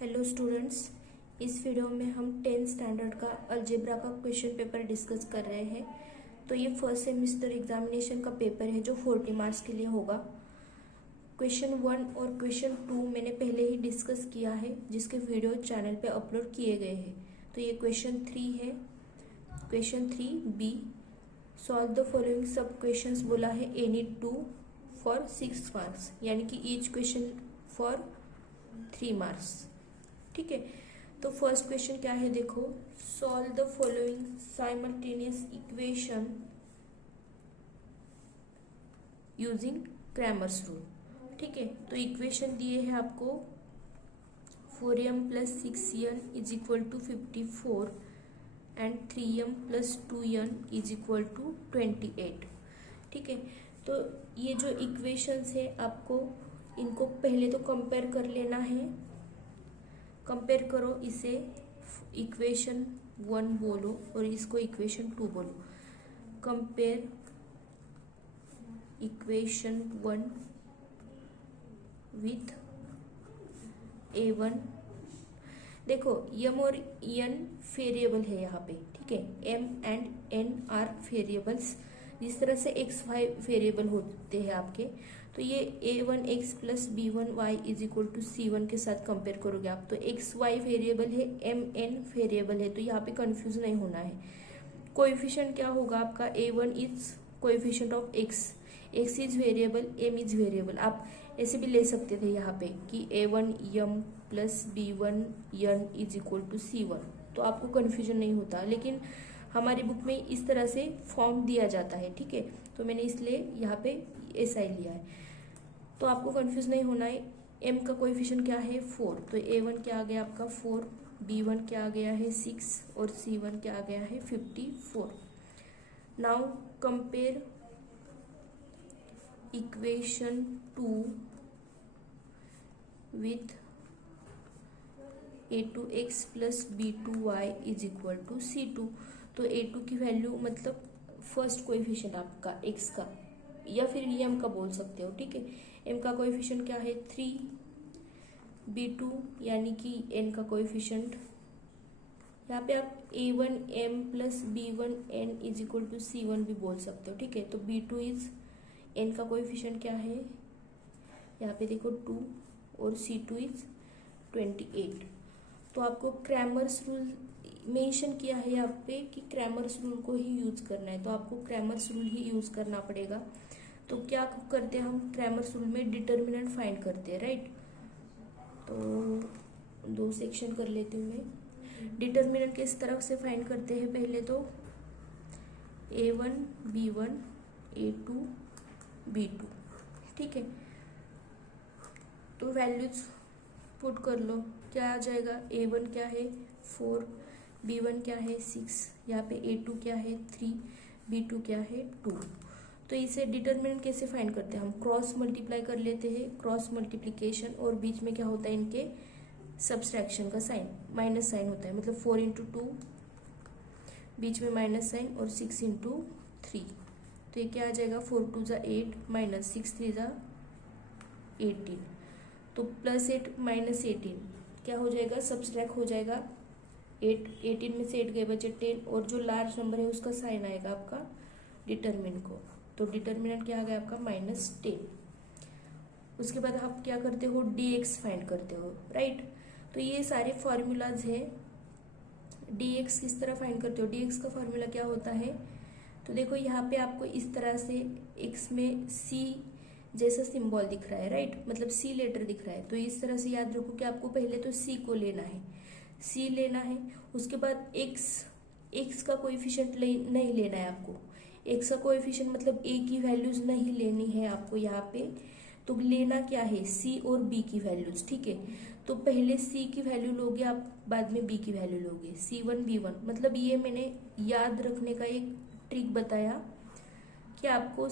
Hello students, इस video में हम 10th स्टैंडर्ड का अलजेब्रा का क्वेश्चन पेपर डिस्कस कर रहे हैं। तो ये फर्स्ट सेमेस्टर एग्जामिनेशन का पेपर है जो 40 मार्क्स के लिए होगा। क्वेश्चन 1 और क्वेश्चन 2 मैंने पहले ही डिस्कस किया है, जिसके वीडियो चैनल पे अपलोड किए गए हैं। तो ये क्वेश्चन 3 है। Question 3B, solve the following सब क्वेश्चंस बोला है एनी 2 फॉर 6 मार्क्स, यानी कि ईच क्वेश्चन फॉर 3 मार्क्स। ठीक है, तो फर्स्ट क्वेश्चन क्या है, देखो, solve the following simultaneous equation using Cramer's rule. ठीक है, तो इक्वेशन दिए हैं आपको 4m + 6n = 54 and 3m + 2n = 28। ठीक है, तो ये जो इक्वेशंस है आपको इनको पहले तो कंपेयर कर लेना है। कंपेयर करो, इसे इक्वेशन 1 बोलो और इसको इक्वेशन 2 बोलो। Compare equation 1 with A1। देखो, m और n वेरिएबल है यहाँ पे। ठीक है, m and n are variables. जिस तरह से x y वेरिएबल होते हैं आपके, तो ये a1x + b1y = c1 के साथ कंपेयर करोगे आप, तो x y वेरिएबल है, m n वेरिएबल है, तो यहाँ पे कंफ्यूज नहीं होना है। कोएफिशिएंट क्या होगा आपका, a1 is coefficient of x is variable, m is variable. आप ऐसे भी ले सकते थे यहाँ पे कि a1 m + b1 n = c1, तो आपको कंफ्यूजन नहीं होता। लेकिन हमारी बुक में इस तरह से फॉर्म दिया जाता है। ठीक है, तो मैंने इसलिए यहाँ पे ऐसा ही लिया है, तो आपको कंफ्यूज नहीं होना है। m का कोएफिशिएंट क्या है, 4, तो a1 क्या आ गया आपका 4, b1 क्या आ गया है 6 और c1 क्या आ गया है 54। Now compare equation 2 with a2x + b2y = c2। तो a2 की वैल्यू मतलब फर्स्ट कोएफिशिएंट आपका x का, या फिर m का बोल सकते हो। ठीक है, m का कोएफिशिएंट क्या है 3, b2 यानी कि n का कोएफिशिएंट, यहाँ पे आप a1 m + b1 n = c1 भी बोल सकते हो। ठीक है, तो b2 इज n का कोएफिशिएंट क्या है, यहाँ पे देखो 2 और c2 इज 28। तो आपको क्रैमर्स रूल मेंशन किया है यहाँ पे कि क्रैमर्स रूल को ही यूज करना है, तो आपको क्रैमर्स रूल ही यूज करना पड़ेगा। तो क्या करते हैं हम, क्रैमर्स रूल में डिटर्मिनेंट फाइंड करते हैं, राइट। तो 2 सेक्शन कर लेती हूँ मैं। डिटर्मिनेंट किस तरफ से फाइंड करते हैं, पहले तो a1 b1 a2 b2। ठीक है, तो वैल्यूज पुट कर लो, क्या आ जाएगा, a1 क्या है 4, b1 क्या है 6, यहाँ पे a2 क्या है 3, b2 क्या है 2। तो इसे डिटरमिनेंट कैसे फाइंड करते हैं, हम क्रॉस मल्टीप्लाई कर लेते हैं, क्रॉस मल्टीप्लिकेशन, और बीच में क्या होता है इनके सब्सट्रैक्शन का साइन, माइनस साइन होता है, मतलब 4 × 2 बीच में माइनस साइन और 6 × 3। तो ये क्या आ जाएगा, 4 × 2 = 8 - 6 × 3 = 18। तो +8 - 18 क्या हो जाएगा, सब्सट्रैक्ट हो जाएगा 8, 18 में से 8 गए बचे 10, और जो लार्ज नंबर है उसका साइन आएगा आपका डिटरमिनेंट को। तो डिटरमिनेंट क्या आ गया आपका -10। उसके बाद आप क्या करते हो, dx फाइंड करते हो, राइट। तो ये सारे फॉर्मूलाज है। dx किस तरह फाइंड करते हो, dx का फॉर्मूला क्या होता है, तो देखो यहाँ पे आपको इस तरह से x में c जैसा सिंबल दिख रहा है, राइट, मतलब c लेटर दिख रहा है। तो इस तरह से याद रखो कि आपको पहले तो c को लेना है, c लेना है। उसके बाद x का कोएफिशिएंट नहीं लेना है आपको, x का कोएफिशिएंट मतलब a की वैल्यूज नहीं लेनी है आपको यहाँ पे। तो लेना क्या है, c और b की वैल्यूज। ठीक है, तो पहले c की वैल्यू लोगे आप, बाद में b की वैल्यू लोगे, c1 b1। मतलब ये मैंने याद रखने का एक ट्रिक बताया कि आपको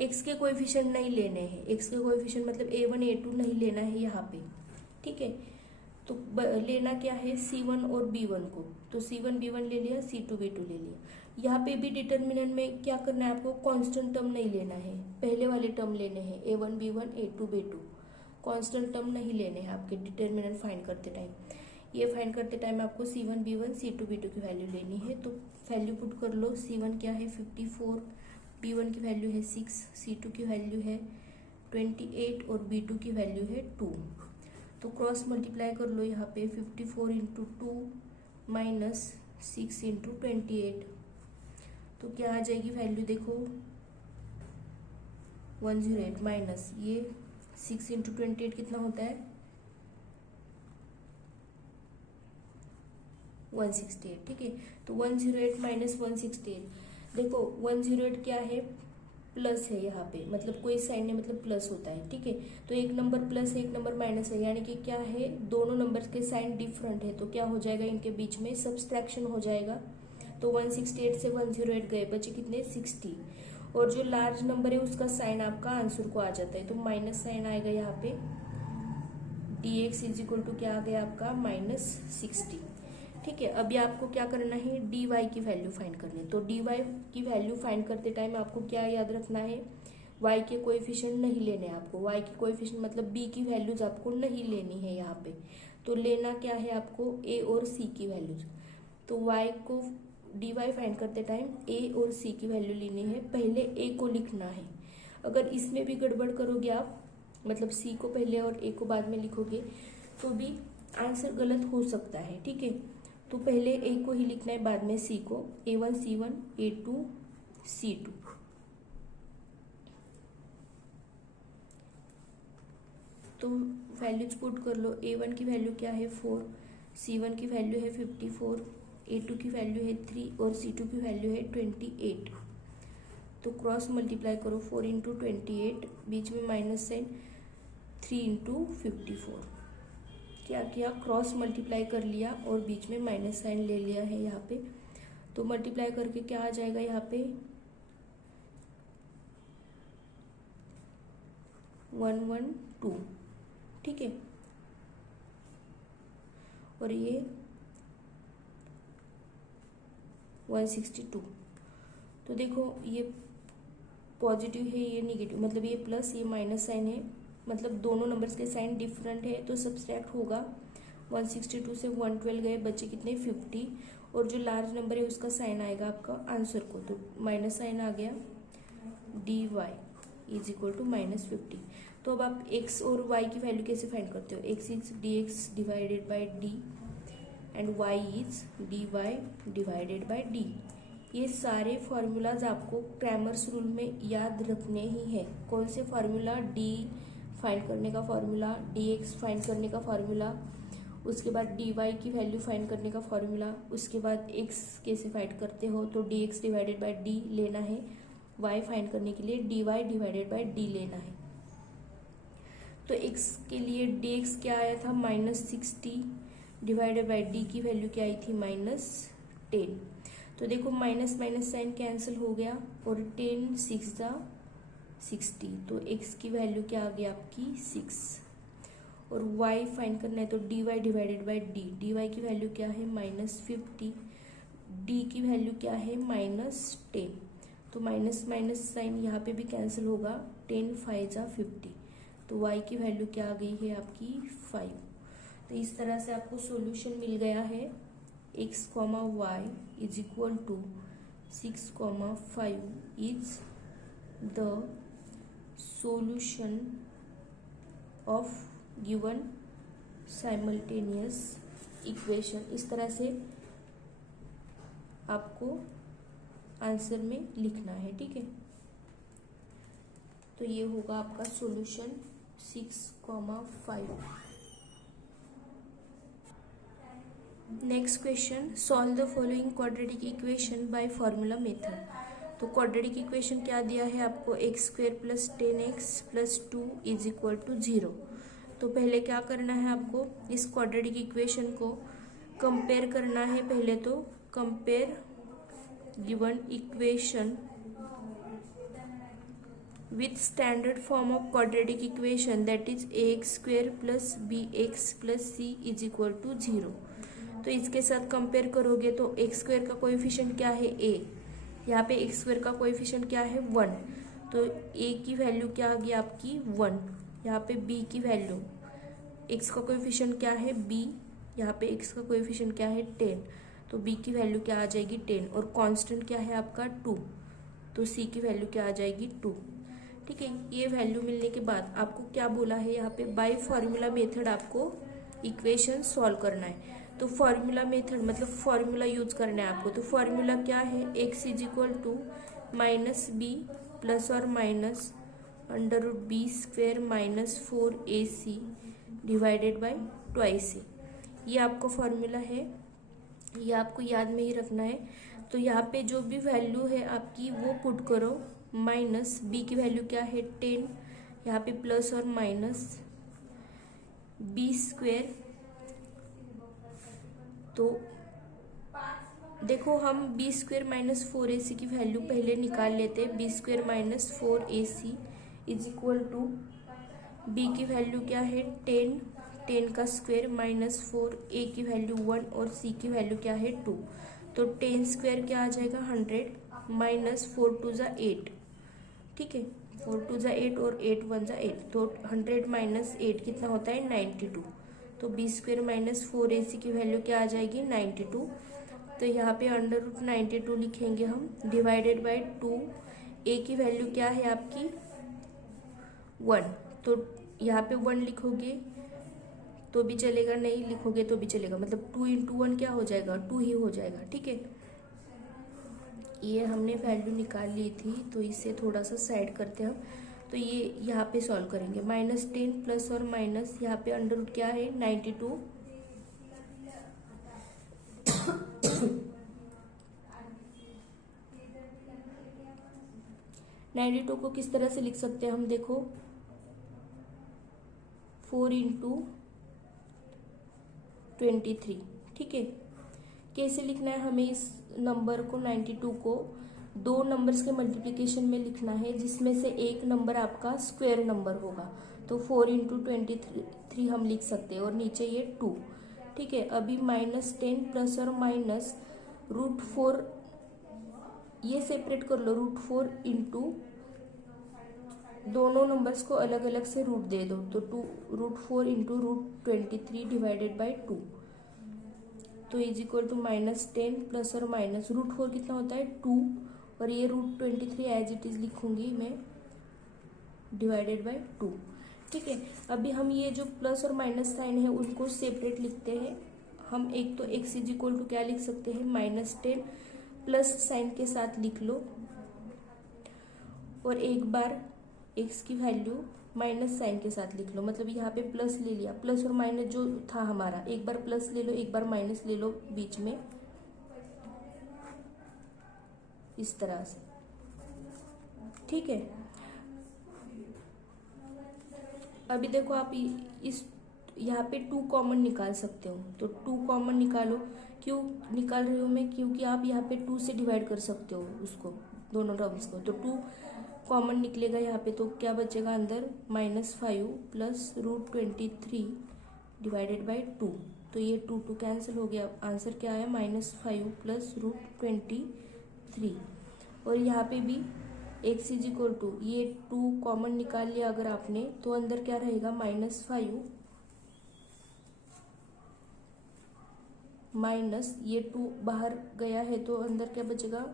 x के कोएफिशिएंट नहीं लेने हैं, x के कोएफिशिएंट मतलब a1 a2 नहीं लेना है यहाँ पे। ठीक है, तो लेना क्या है, c1 और b1 को, तो c1 b1 ले लिया, c2 b2 ले लिया। यहाँ पे भी डिटर्मिनेंट में क्या करना है आपको, कांस्टेंट टर्म नहीं लेना है, पहले वाले टर्म लेने हैं a1 b1 a2 b2। Constant term नहीं लेने हैं आपके डिटर्मिनेंट फाइंड करते टाइम। ये फाइंड करते टाइम आपको C1 B1 C2 B2 की वैल्यू लेनी है। तो वैल्यू पुट कर लो। C1 क्या है 54, B1 की वैल्यू है 6, C2 की वैल्यू है 28 और B2 की वैल्यू है 2। तो क्रॉस मल्टीप्लाई कर लो यहाँ पे 54 इंटू 2 माइनस 6 इंटू 28। तो क्या आ जाएगी वैल्यू देखो 108 माइनस ये 6 इंटू 28 कितना होता है 168। ठीक है, तो 108 माइनस 168। देखो 108 क्या है प्लस है यहाँ पे, मतलब कोई साइन है मतलब प्लस होता है। ठीक है, तो एक नंबर प्लस है एक नंबर माइनस है, यानी कि क्या है दोनों नंबर के साइन डिफरेंट है। तो क्या हो जाएगा इनके बीच में सब्सट्रैक्शन हो जाएगा। तो 168 से 108 गए, बचे कितने 60। और जो लार्ज नंबर है उसका साइन आपका आंसर को आ जाता है, तो माइनस साइन आएगा यहाँ पे। dx इज इक्वल टू क्या आ गया आपका -60। ठीक है, अभी आपको क्या करना है dy की वैल्यू फाइंड करनी है। तो dy की वैल्यू फाइंड करते टाइम आपको क्या याद रखना है, y के कोएफिशिएंट नहीं लेने हैं आपको। y के कोएफिशिएंट मतलब b की वैल्यूज आपको नहीं लेनी है यहाँ पे। तो लेना क्या है आपको a और c की वैल्यूज। तो y को dy फाइंड करते टाइम a और c की वैल्यू लेनी है। पहले a को लिखना है। अगर इसमें भी गड़बड़ करोगे आप, मतलब c को पहले और a को बाद में लिखोगे तो भी आंसर गलत हो सकता है। ठीक है, तो पहले a को ही लिखना है बाद में c को। a1 c1 a2 c2। तो वैल्यूज पुट कर लो। a1 की वैल्यू क्या है 4, c1 की वैल्यू है 54, a2 की वैल्यू है 3 और c2 की वैल्यू है 28। तो क्रॉस मल्टीप्लाई करो 4 इंटू 28, बीच में माइनस साइन 3 इंटू 54। क्या किया क्रॉस मल्टीप्लाई कर लिया और बीच में माइनस साइन ले लिया है यहाँ पे। तो मल्टीप्लाई करके क्या आ जाएगा यहाँ पे 112। ठीक है, और ये 162। तो देखो ये पॉजिटिव है ये निगेटिव, मतलब ये प्लस ये माइनस साइन है, मतलब दोनों नंबर्स के साइन डिफरेंट है तो सब्सट्रैक्ट होगा। 162 से 112 गए, बचे कितने 50। और जो लार्ज नंबर है उसका साइन आएगा आपका आंसर को, तो माइनस साइन आ गया। dy is equal to -50। तो अब आप x और y की वैल्यू कैसे फाइंड करते हो, x is dx divided by d and y is dy divided by d। ये सारे फॉर्मूलाज आपको क्रैमर्स रूल में याद रखने ही है। कौन से फॉर्मूला, d फाइंड करने का फॉर्मूला, dx फाइंड करने का फॉर्मूला, उसके बाद dy की वैल्यू फाइंड करने का फॉर्मूला, उसके बाद x कैसे फाइंड करते हो तो dx डिवाइडेड बाई d लेना है, y फाइंड करने के लिए dy डिवाइडेड बाई d लेना है। तो x के लिए dx क्या आया था -60 डिवाइडेड बाई d की वैल्यू क्या आई थी -10। तो देखो माइनस माइनस साइन कैंसिल हो गया और 10 6 जा 60। तो x की वैल्यू क्या आ गई आपकी 6। और y फाइंड करना है तो dy divided by d, dy की वैल्यू क्या है -50, d की वैल्यू क्या है -10। तो माइनस माइनस साइन यहाँ पे भी कैंसिल होगा, 10 5 जा 50। तो y की वैल्यू क्या आ गई है आपकी 5। तो इस तरह से आपको सॉल्यूशन मिल गया है x, y is equal to 6, 5 is the solution of given simultaneous equation। इस तरह से आपको आंसर में लिखना है। ठीक है, तो ये होगा आपका solution 6, 5। Next question, solve the following quadratic equation by formula method. तो क्वाड्रेटिक इक्वेशन क्या दिया है आपको, x² plus 10x plus 2 is equal to 0। तो पहले क्या करना है आपको, इस क्वाड्रेटिक इक्वेशन को कंपेयर करना है। पहले तो compare given equation with standard form of quadratic equation that is ax² plus bx plus c is equal to 0। तो इसके साथ कंपेयर करोगे तो x² का कोएफिशिएंट क्या है a, यहाँ पे x² का कोएफिशिएंट क्या है 1। तो a की वैल्यू क्या आ गई आपकी 1 यहाँ पे b की वैल्यू, x का कोएफिशिएंट क्या है b, यहाँ पे x का कोएफिशिएंट क्या है 10, तो b की वैल्यू क्या आ जाएगी 10, और कांस्टेंट क्या है आपका 2, तो c की वैल्यू क्या आ जाएगी 2। ठीक है, ये वैल्यू मिलने के बाद आपको क्या बोला है यहाँ पे, बाय फॉर्मूला मेथड आपको इक्वेशन सॉल्व करना है। तो फॉर्मूला मेथड मतलब फॉर्मूला यूज करना है आपको। तो फॉर्मूला क्या है, x is equal to minus B plus और minus under root B square minus 4ac divided by twice A, ये आपका फॉर्मूला है, ये आपको याद में ही रखना है। तो यहाँ पे जो भी वैल्यू है आपकी वो पुट करो, माइनस बी की वैल्यू क्या है 10, यहाँ पे प्लस और माइनस बी स्क्वेयर, तो देखो हम बी स्क्वेयर माइनस 4ac की वैल्यू पहले निकाल लेते हैं। B square minus 4ac is equal to B की वैल्यू क्या है 10 का स्क्वायर माइनस 4, ए की वैल्यू 1 और सी की वैल्यू क्या है 2, तो 10 स्क्वायर क्या आ जाएगा 100 माइनस 4 टू ज़ा 8। ठीक है, 4 टू ज़ा 8 और 8 1 ज़ा 8, तो 100 माइनस 8 कितना होता है 92। तो बी स्क्वेयर माइनस 4ac की वैल्यू क्या आ जाएगी 92। तो यहाँ पे अंडर रूट 92 लिखेंगे हम डिवाइडेड बाय 2, ए की वैल्यू क्या है आपकी 1, तो यहाँ पे 1 लिखोगे तो भी चलेगा, नहीं लिखोगे तो भी चलेगा, मतलब 2 इंटू 1 क्या हो जाएगा 2 ही हो जाएगा। ठीक है, ये हमने वैल्यू निकाल ली थी, तो इसे थोड़ा सा साइड करते हैं हम। तो ये यहाँ पे सॉल्व करेंगे, माइनस 10 प्लस और माइनस यहाँ पे अंडर रूट क्या है 92, को किस तरह से लिख सकते हैं हम, देखो 4 इंटू 23। ठीक है, कैसे लिखना है हमें इस नंबर को 92 को, दो नंबर्स के मल्टीप्लिकेशन में लिखना है जिसमें से एक नंबर आपका स्क्वायर नंबर होगा। तो 4 इंटू 23 हम लिख सकते हैं और नीचे ये 2। ठीक है, अभी माइनस 10 प्लस और माइनस रूट 4, ये सेपरेट कर लो, रूट 4 इंटू दोनों नंबर्स को अलग अलग से रूट दे दो, तो 2 root 4 into root 23 divided by 2, तो is equal to minus 10 plus और माइनस रूट 4 कितना होता है 2, और ये रूट 23 एज इट इज लिखूंगी मैं डिवाइडेड बाई 2। ठीक है, अभी हम ये जो प्लस और माइनस साइन है उनको सेपरेट लिखते हैं हम। एक तो x इज इक्वल टू क्या लिख सकते हैं माइनस 10 प्लस साइन के साथ लिख लो, और एक बार x की वैल्यू माइनस साइन के साथ लिख लो, मतलब यहाँ पे प्लस ले लिया, प्लस और माइनस जो था हमारा, एक बार प्लस ले लो एक बार माइनस ले लो बीच में, इस तरह से। ठीक है, अभी देखो आप इस यहाँ पे 2 कॉमन निकाल सकते हो, तो 2 कॉमन निकालो। क्यों निकाल रही हूँ मैं, क्योंकि आप यहाँ पे 2 से डिवाइड कर सकते हो उसको, दोनों टर्म्स को, तो 2 कॉमन निकलेगा यहाँ पे, तो क्या बचेगा अंदर -5 प्लस रूट 23 डिवाइडेड बाई 2, तो ये 2 कैंसिल हो गया, आंसर क्या है -5 प्लस रूट 23। और यहाँ पे भी x इज इक्वल टू ये 2 कॉमन निकाल लिया अगर आपने, तो अंदर क्या रहेगा -5 माइनस ये 2 बाहर गया है, तो अंदर क्या बचेगा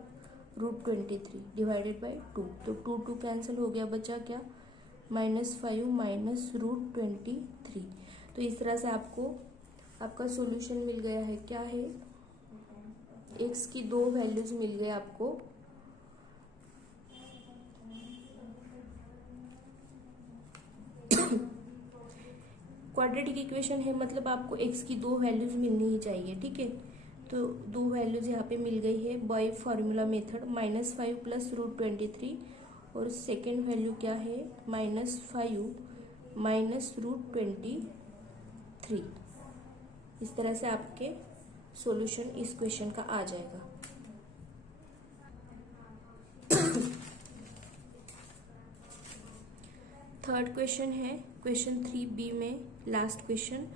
रूट 23 डिवाइडेड बाई 2, तो 2 कैंसिल हो गया, बचा क्या -5 माइनस रूट 23। तो इस तरह से आपको आपका सॉल्यूशन मिल गया है। क्या है, x की 2 वैल्यूज मिल गए आपको, क्वाड्रेटिक इक्वेशन है, मतलब आपको x की 2 वैल्यूज मिलनी ही चाहिए। ठीक है, तो 2 वैल्यूज यहाँ पे मिल गई है by formula method, -5 plus root 23, और सेकेंड वैल्यू क्या है -5 माइनस रूट 23। इस तरह से आपके सॉल्यूशन इस क्वेश्चन का आ जाएगा। थर्ड क्वेश्चन है क्वेश्चन 3b में, लास्ट क्वेश्चन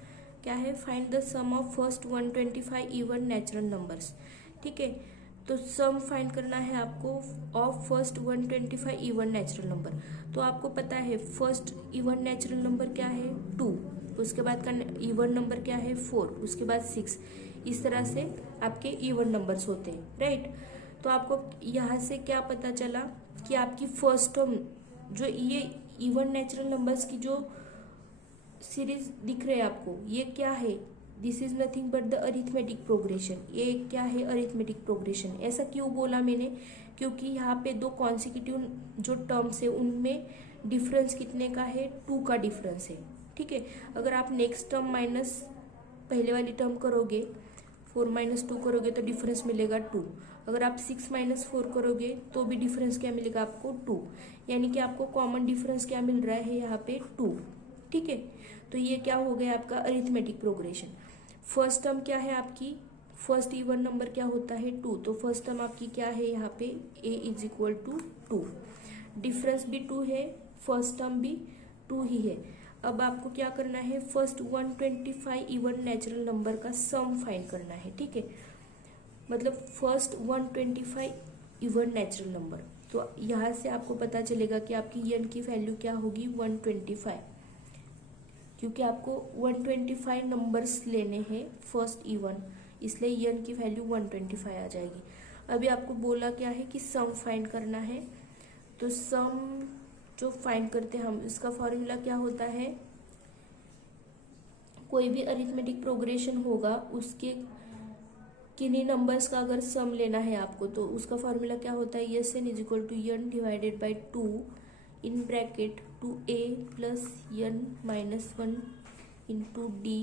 क्या है, find the sum of first 125 even natural numbers. ठीक है, तो सम फाइंड करना है आपको of first 125 even natural number. तो आपको पता है फर्स्ट इवन नेचुरल नंबर क्या है 2, उसके बाद का इवन नंबर क्या है 4, उसके बाद 6। इस तरह से आपके इवन नंबर्स होते हैं, राइट। तो आपको यहाँ से क्या पता चला कि आपकी फर्स्ट टर्म जो ये इवन नेचुरल नंबर्स की जो सीरीज दिख रहे हैं आपको, ये क्या है, this is nothing but the arithmetic progression. ये क्या है, अरिथमेटिक प्रोग्रेशन। ऐसा क्यों बोला मैंने, क्योंकि यहाँ पे दो कॉन्सिक्यूटिव जो टर्म्स है उनमें डिफरेंस कितने का है, 2 का डिफरेंस है, ठीक है। अगर आप नेक्स्ट टर्म माइनस पहले वाली टर्म करोगे, 4 - 2 करोगे तो डिफरेंस मिलेगा 2। अगर आप 6 - 4 करोगे तो भी डिफरेंस क्या मिलेगा आपको 2, यानी कि आपको कॉमन डिफरेंस क्या मिल रहा है यहाँ पे 2, ठीक है। तो ये क्या हो गया आपका अरिथमेटिक प्रोग्रेशन। फर्स्ट टर्म क्या है आपकी, फर्स्ट इवन नंबर क्या होता है 2, तो फर्स्ट टर्म आपकी क्या है यहाँ पे a = 2, डिफरेंस भी 2 है, फर्स्ट टर्म भी 2 ही है। अब आपको क्या करना है, फर्स्ट 125 इवन नेचुरल नंबर का सम फाइंड करना है, ठीक है। मतलब फर्स्ट 125 इवन नेचुरल नंबर। तो यहाँ से आपको पता चलेगा कि आपकी n की वैल्यू क्या होगी 125, क्योंकि आपको 125 नंबर्स लेने हैं फर्स्ट इवन, इसलिए n की वैल्यू 125 आ जाएगी। अभी आपको बोला क्या है कि सम फाइंड करना है, तो सम जो फाइंड करते हैं हम, इसका फॉर्मूला क्या होता है, कोई भी अरिथमेटिक प्रोग्रेशन होगा उसके किन्हीं नंबर्स का अगर सम लेना है आपको, तो उसका फॉर्मूला क्या होता है, Sn = n divided by 2 in bracket 2a + n - 1 into d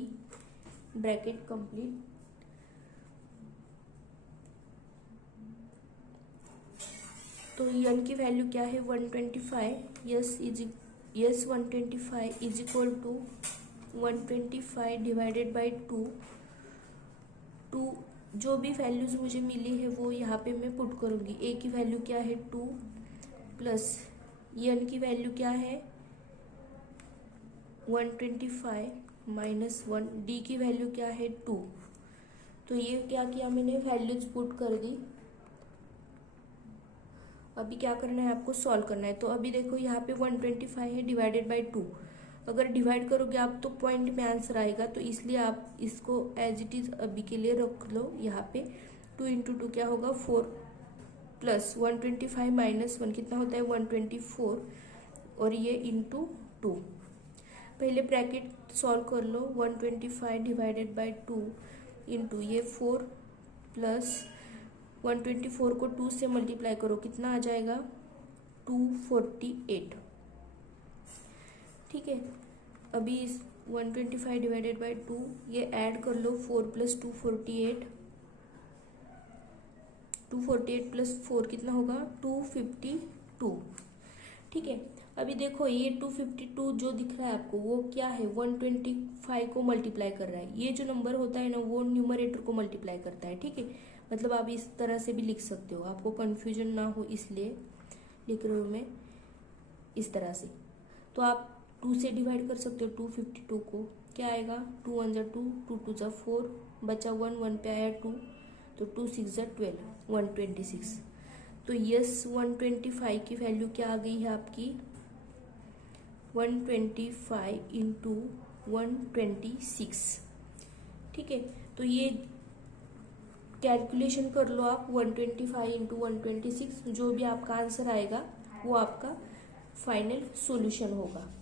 bracket complete. तो n की वैल्यू क्या है 125, यस 125 = 125 डिवाइडेड बाई 2। जो भी वैल्यूज मुझे मिली है वो यहाँ पे मैं पुट करूँगी। a की वैल्यू क्या है 2 प्लस n की वैल्यू क्या है 125 माइनस 1, d की वैल्यू क्या है 2। तो ये क्या किया मैंने, वैल्यूज पुट कर दी। अभी क्या करना है आपको, सॉल्व करना है। तो अभी देखो यहाँ पे 125 है डिवाइडेड बाई 2, अगर डिवाइड करोगे आप तो पॉइंट में आंसर आएगा, तो इसलिए आप इसको एज इट इज अभी के लिए रख लो। यहाँ पे 2 × 2 क्या होगा 4 प्लस 125 माइनस 1 कितना होता है 124, और ये इंटू 2। पहले ब्रैकेट सॉल्व कर लो, 125 डिवाइडेड बाई 2 इंटू ये 4 प्लस 124 को 2 से मल्टीप्लाई करो, कितना आ जाएगा 248, ठीक है। अभी इस 125 डिवाइडेड बाई 2 ये ऐड कर लो, 4 + 2 48, 248 + 4 कितना होगा 252, ठीक है। अभी देखो ये 252 जो दिख रहा है आपको वो क्या है 125 को मल्टीप्लाई कर रहा है। ये जो नंबर होता है ना वो न्यूमरेटर को मल्टीप्लाई करता है, ठीक है। मतलब आप इस तरह से भी लिख सकते हो, आपको कन्फ्यूजन ना हो इसलिए लिख रही हूँ मैं इस तरह से। तो आप 2 से डिवाइड कर सकते हो 252 को, क्या आएगा 2 × 1 = 2, 2 × 2 = 4, बचा 1, 1 पे आया 2, तो 2 × 6 = 12, 126। तो यस 125 की वैल्यू क्या आ गई है आपकी 125 × 126, ठीक है। तो ये कैलकुलेशन कर लो आप, 125 × 126, जो भी आपका आंसर आएगा वो आपका फाइनल सॉल्यूशन होगा।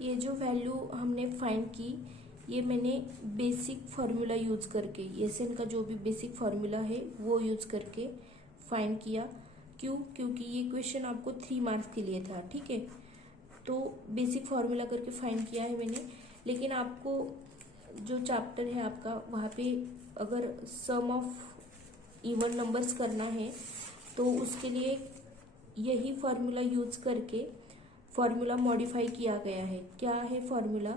ये जो वैल्यू हमने फाइंड की, ये मैंने बेसिक फार्मूला यूज करके, Sn का जो भी बेसिक फार्मूला है वो यूज करके फाइंड किया। क्यों, क्योंकि ये क्वेश्चन आपको 3 मार्क्स के लिए था, ठीक है। तो बेसिक फार्मूला करके फाइंड किया है मैंने। लेकिन आपको जो चैप्टर है आपका वहाँ पे अगर सम ऑफ इवन नंबर्स करना है तो उसके लिए यही फार्मूला यूज करके फार्मूला मॉडिफाई किया गया है। क्या है फार्मूला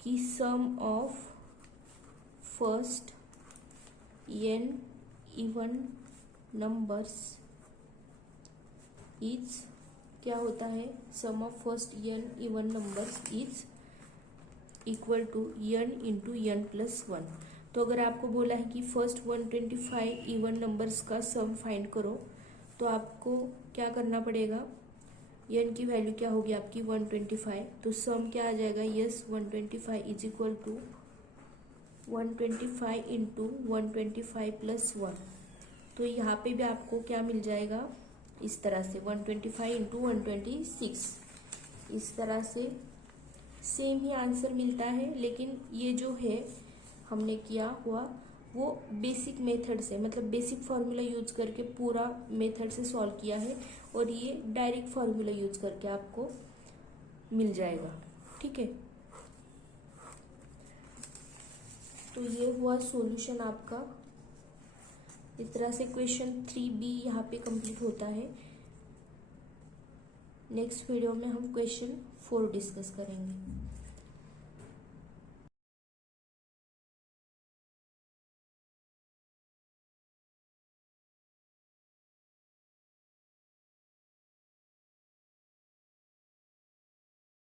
कि sum of first n even numbers is क्या होता है, sum of first n even numbers is equal to n into n plus 1। तो अगर आपको बोला है कि फर्स्ट 125 इवन नंबर्स का सम फाइंड करो, तो आपको क्या करना पड़ेगा, n की वैल्यू क्या होगी आपकी 125, तो सम क्या आ जाएगा, S 125 is equal to 125 into 125 plus 1। तो यहाँ पे भी आपको क्या मिल जाएगा, इस तरह से 125 इंटू 126, इस तरह से सेम ही आंसर मिलता है। लेकिन ये जो है हमने किया हुआ वो बेसिक मेथड से, मतलब बेसिक फार्मूला यूज करके पूरा मेथड से सॉल्व किया है, और ये डायरेक्ट फार्मूला यूज करके आपको मिल जाएगा। ठीक है, तो ये हुआ सॉल्यूशन आपका। इस तरह से क्वेश्चन 3B यहाँ पे कंप्लीट होता है। नेक्स्ट वीडियो में हम क्वेश्चन 4 डिस्कस करेंगे।